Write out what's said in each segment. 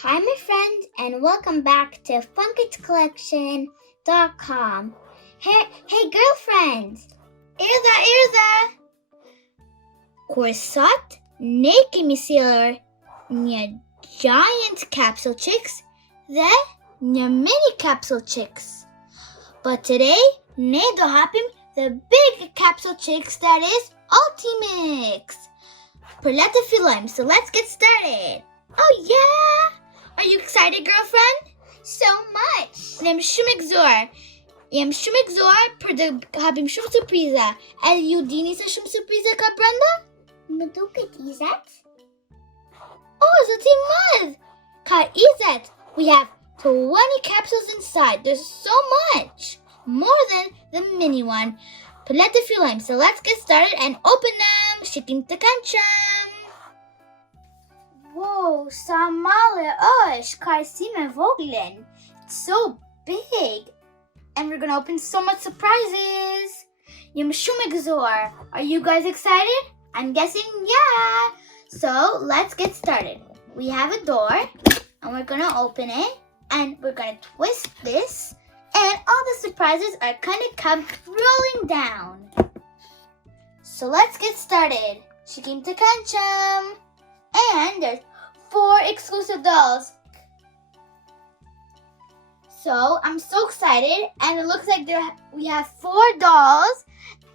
Hi, my friends, and welcome back to funkitscollection.com. Hey, girlfriends! Irza! Korsat, ndjekim nya giant capsule chicks, nya mini capsule chicks. But today, hapim the big capsule chicks that is Ultimix. So let's get started. Oh yeah! Are you excited, girlfriend? So much! Jem shume per de hapim shum surpriza. El judini sa shum surpriza ka Brenda? Modeluar izet? Oh, zati mad! Ka izet. We have 20 capsules inside. There's so much. More than the mini one. So let's get started and open them. Shikim takancham. Whoa, samale osh, karsime voglen. It's so big. And we're gonna open so much surprises. Jem shume. Are you guys excited? I'm guessing yeah. So let's get started. We have a door and we're gonna open it and we're gonna twist this and all the surprises are gonna come rolling down. So let's get started. Shikim takancham. And there's 4 exclusive dolls. So I'm so excited, and it looks like we have 4 dolls,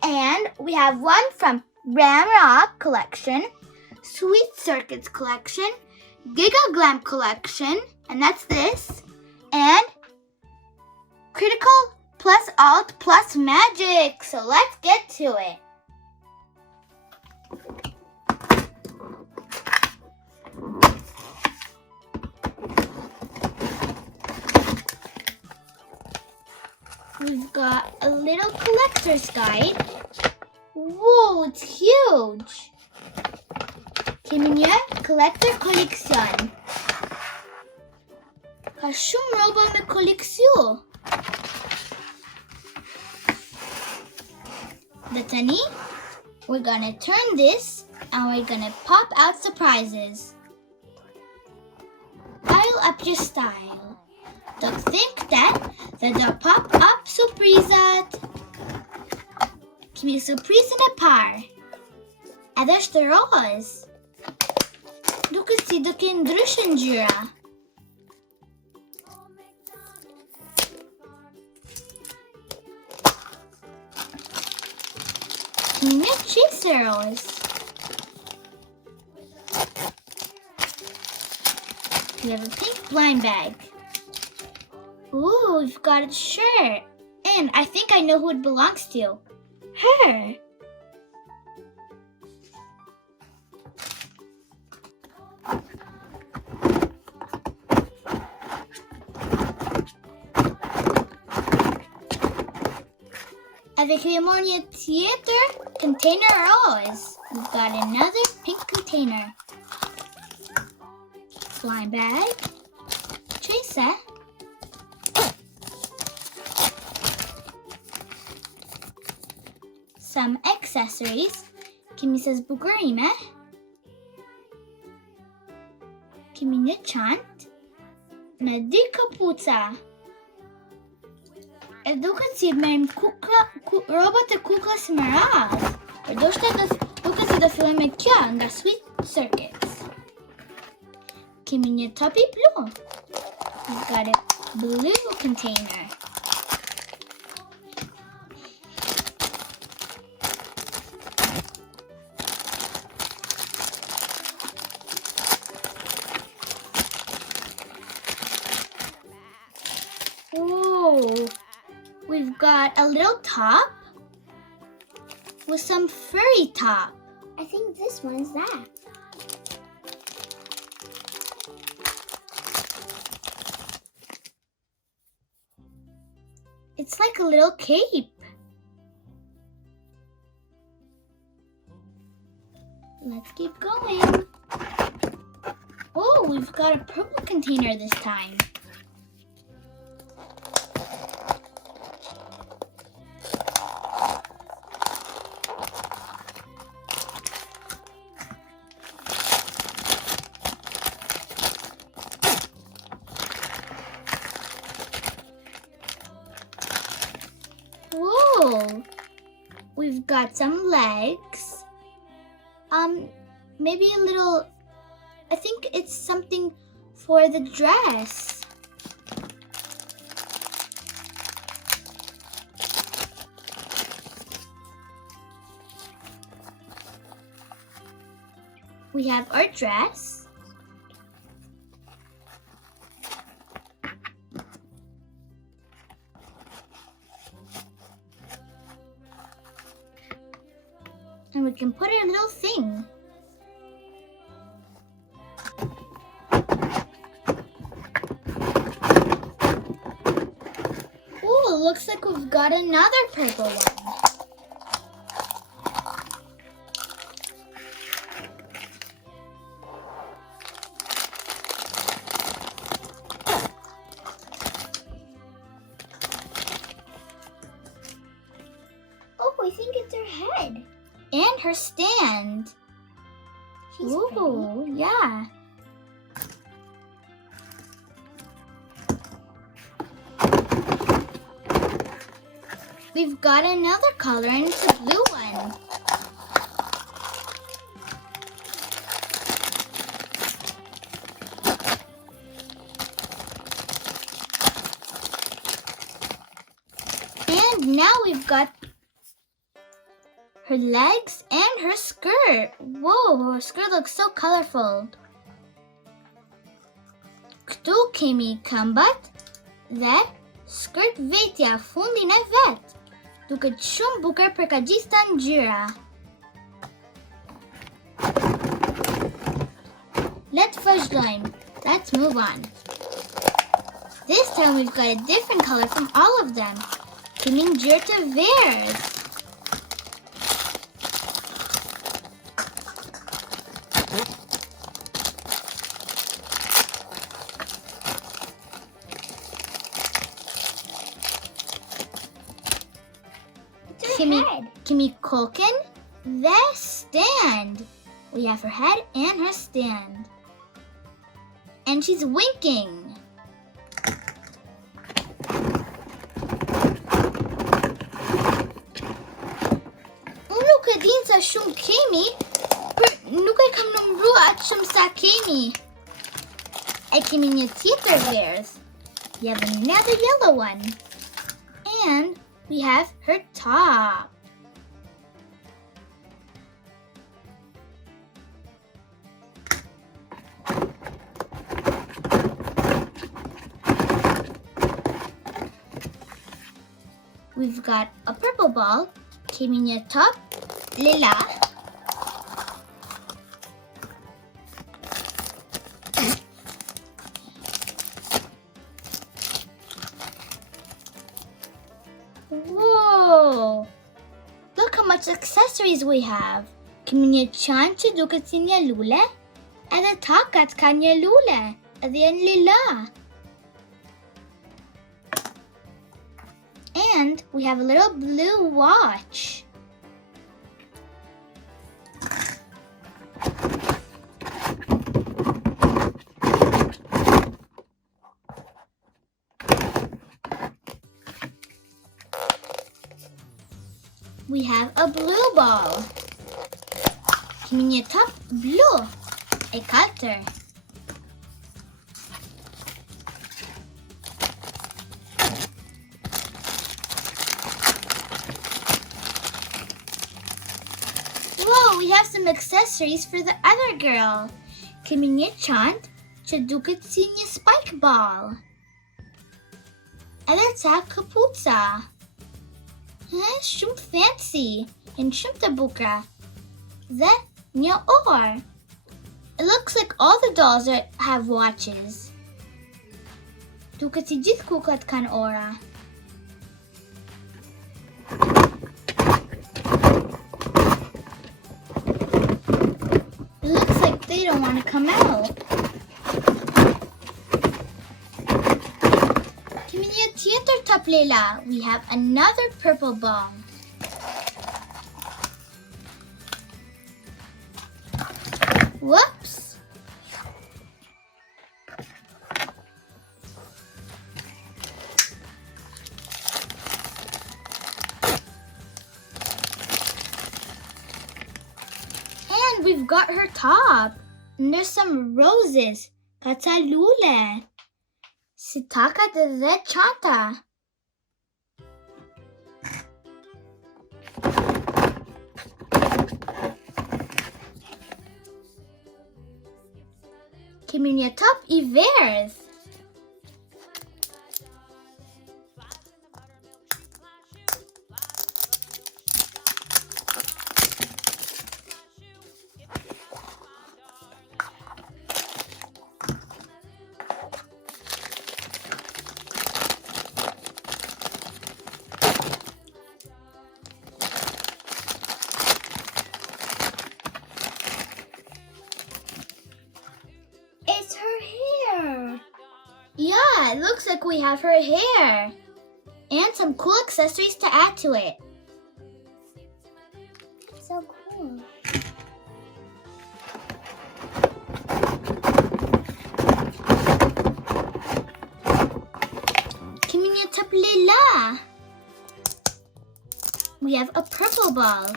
and we have one from Ram Rock collection, Sweet Circuits collection, Giga Glam collection, and that's this, and Critical plus Alt plus Magic. So let's get to it. We've got a little collector's guide. Whoa, it's huge! Krijojme collector collection. Shum roba me collection. Tani, we're gonna turn this and we're gonna pop out surprises. Dial up your style. Don't think that the pop-up surprisat. Kimi surprise na par. Eshte roz. Du kan se ndryshmet. Kimi cheeseros. We have a pink blind bag. Ooh, we've got a shirt. And I think I know who it belongs to. Her. Avec les mornia theater container rose. We've got another pink container. Blind bag. Chaser. Some accessories. Kimi says Krijojme. Kimi ne chant. Na di kapuca. Edukaci mem robot kukla smerad. Edukaci da filme kja Sweet Circuits. Kimi ne topi blue. We've got a blue container. Oh, we've got a little top with some furry top. I think this one's that. It's like a little cape. Let's keep going. Oh, we've got a purple container this time. got some legs. Maybe a little, I think it's something for the dress. We have our dress. And we can put a little thing. Ooh, looks like we've got another purple one. Oh, I think it's her head. And her stand. She's Ooh, yeah. We've got another color and it's a blue one. And now we've got her legs and her skirt. Whoa, her skirt looks so colorful. Kto kemi këmbët dhe skirt vetja fundin e vet. Duket shumë bukur për ka gjitha ngjyra. Let's vazhdojmë. Let's move on. This time we've got a different color from all of them. Kemi ngjyrë të verdh. Kemi kokën dhe stand. We have her head and her stand. And she's winking. Nuk e din sa shumë kemi, nuk e kam numëruar shumë sa kemi. E kemi një tjetër verdh. We have another yellow one. And we have her top. We've got a purple ball, kemi një top lila. Whoa! Look how much accessories we have. Kemi një çantë që duket si një lule, edhe takat ka një lule, edhe janë lila. And we have a little blue watch. We have a blue ball. Kemi një top blue, e katër. Whoa, we have some accessories for the other girl. Kemi një çantë që duket si një spike ball. Edhe ca kapuca. Shumë fancy and shumë të bukura. Dhe një orë. It looks like all the dolls have watches. Duket si gjithë kukullat kanë ora. It looks like they don't want to come out. Kemi një tjetër top lila. We have another purple ball. Whoops! we've got her top. And there's some roses. Katalule. Sitaka de red chanta. Kiminia top ivers. It's her hair. Yeah, it looks like we have her hair. And some cool accessories to add to it. So cool. Kiminia top lila. We have a purple ball.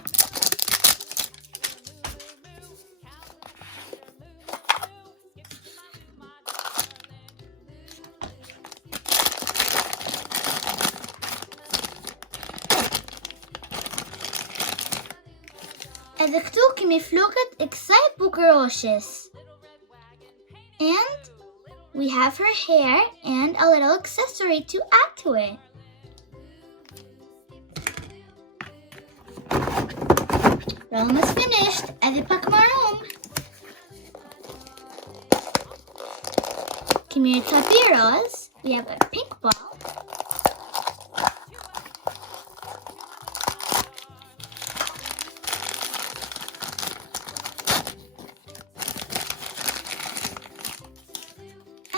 En de ktu kemi flokët e kësaj bukuroshes. And we have her hair and a little accessory to add to it. We're almost finished. Edhe pak më room. Kemi tapiros. We have a pink ball.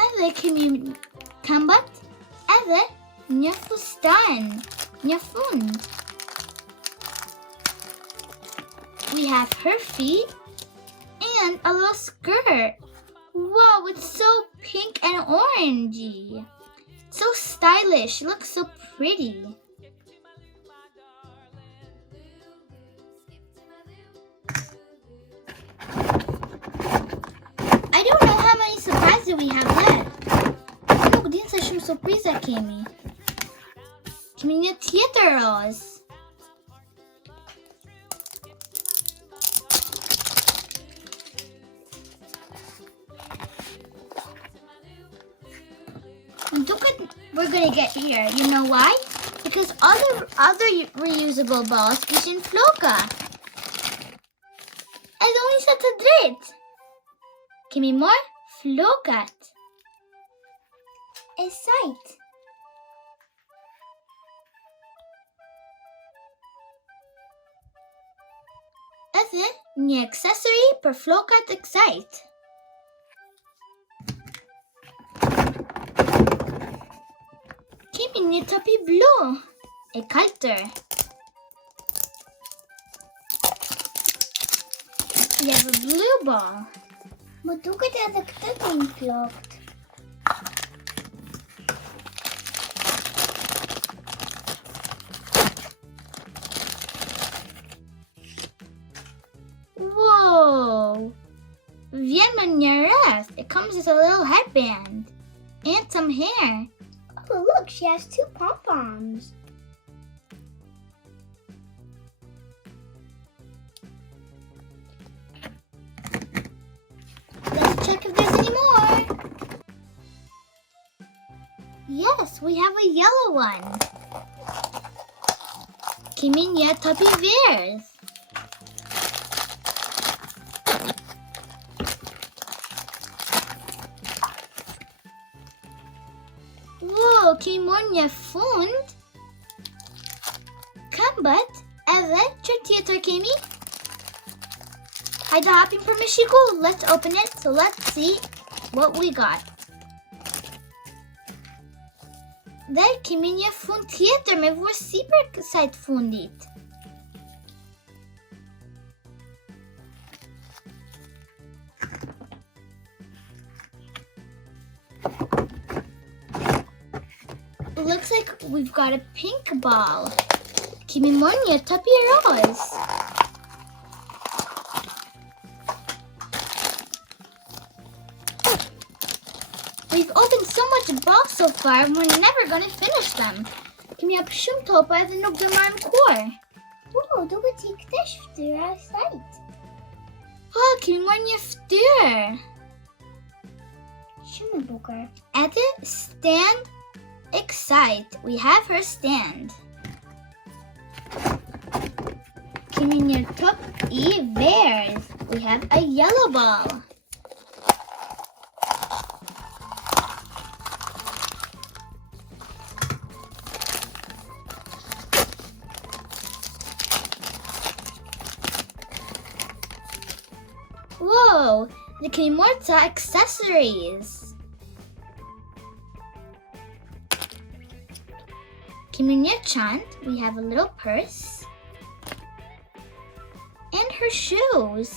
Edhe kemi këmbët edhe një fustan, një fund. We have her feet and a little skirt. Wow, it's so pink and orangey. So stylish, it looks so pretty. I don't know how many surprises we have left. Look, din sa shumë surpriza kemi. Kemi një tjetër roz. We're gonna get here. You know why? Because other reusable balls ishin floka. And only sa të drejt. Kemi more flokat. A sight. Edhe një accessory për flokat e kësajt. Kemi një topi blu e kaltër. We have a blue ball. Më duket edhe këtë kemi flokët. Whoa! Vjen me një rreth. It comes with a little headband and some hair. Oh, look, she has 2 pom-poms. Let's check if there's any more. Yes, we have a yellow one. Kemi një topi verdh. Wow, kemi marrë një fund. Këmbët edhe që tjetër kemi. Hajde hapim për me shiku. Let's open it, so let's see what we got. Dhe kemi një fund tjetër me vërsi për kësaj të fundit. Looks like we've got a pink ball. Kemi marrë një topi roz. We've opened so much box so far, we're never gonna finish them. Kim je hebt shumtopa en nog de maar een koor. Wow, doe het ik też stuur site. Oh, Kim, man je stuur. Shume boeker. At the stand, excite. We have her stand. Kim in your top e bears. We have a yellow ball. Whoa, the Krijojme accessories. In your chant, we have a little purse and her shoes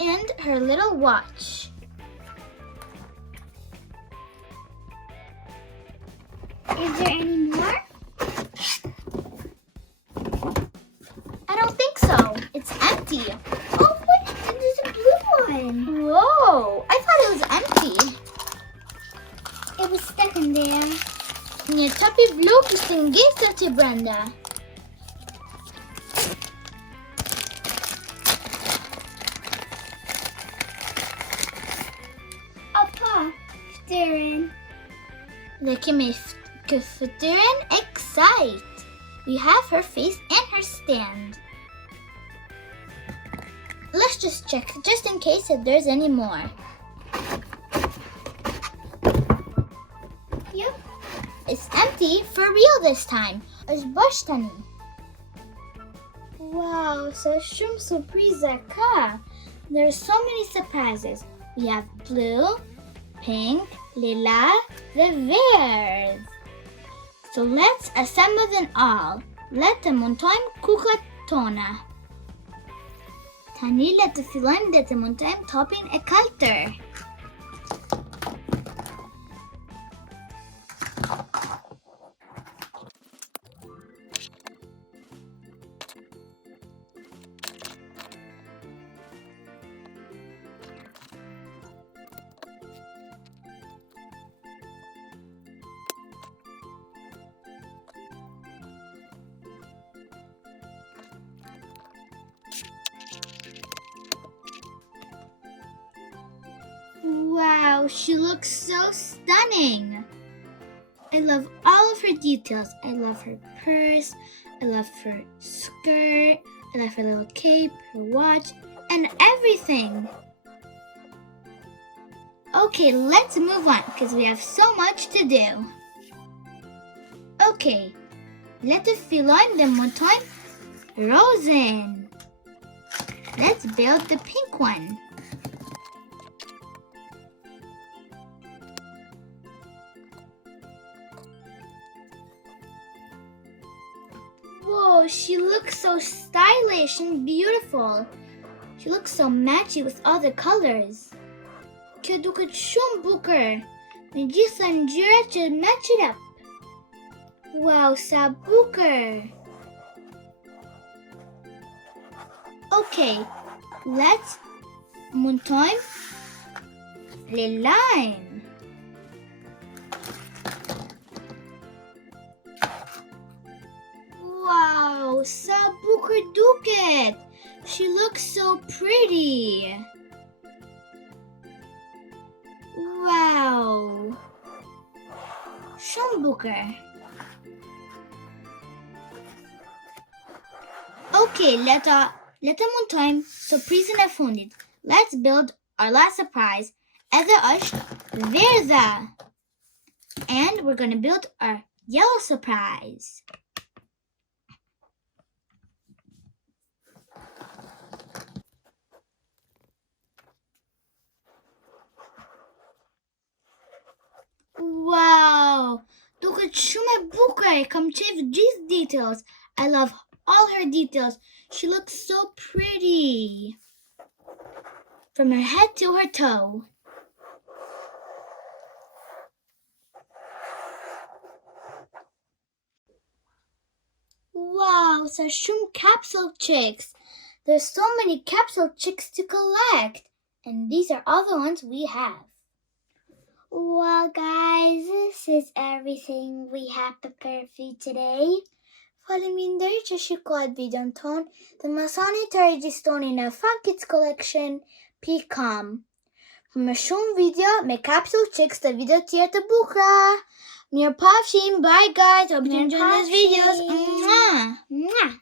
and her little watch. Is there any more? I don't think so. It's empty. Oh, wait, there's a blue one. Whoa, I thought it was empty. It was stuck in there. Nie topie vloekjes ten geest Brenda. Appa, sturen. Lekker mee verturen, excite. We have her face and her stand. Let's just check, just in case if there's any more. Yep. It's empty for real this time. It's bashku. Wow, so shum surprise ka. There's so many surprises. We have blue, pink, lila, the bears. So let's assemble them all. Let them on time kukulla. Tani let the filim that them on time topping a culture. Wow, she looks so stunning. I love all of her details. I love her purse. I love her skirt. I love her little cape, her watch, and everything. Okay, let's move on because we have so much to do. Okay, let's fill in the one time rosen. Let's build the pink one. Whoa, she looks so stylish and beautiful. She looks so matchy with all the colors. Krijojme shum boeker. Ndjekim to match it up. Wow, sa boeker. Okay, let's montoim the line. Wow, sa boeker duket. She looks so pretty. Wow. Shumboeker. Okay, let them on time. Surprise en erfundet. Let's build our last surprise. Eshte verda. And we're gonna build our yellow surprise. Wow, look at shume boeker. Come check these details. I love all her details. She looks so pretty. From her head to her toe. Wow, so Capsule Chix. There's so many capsule chicks to collect. And these are all the ones we have. Well, guys, this is everything we have prepared for you today. Faleminderit që shikuat videon ton dhe mësoni të regjistoni në funkidscollection.com për më shumë video me Capsule Chix dhe video tjerë të bukura. Mirë pafshim, bye guys, hope you enjoyed this videos. Mwah!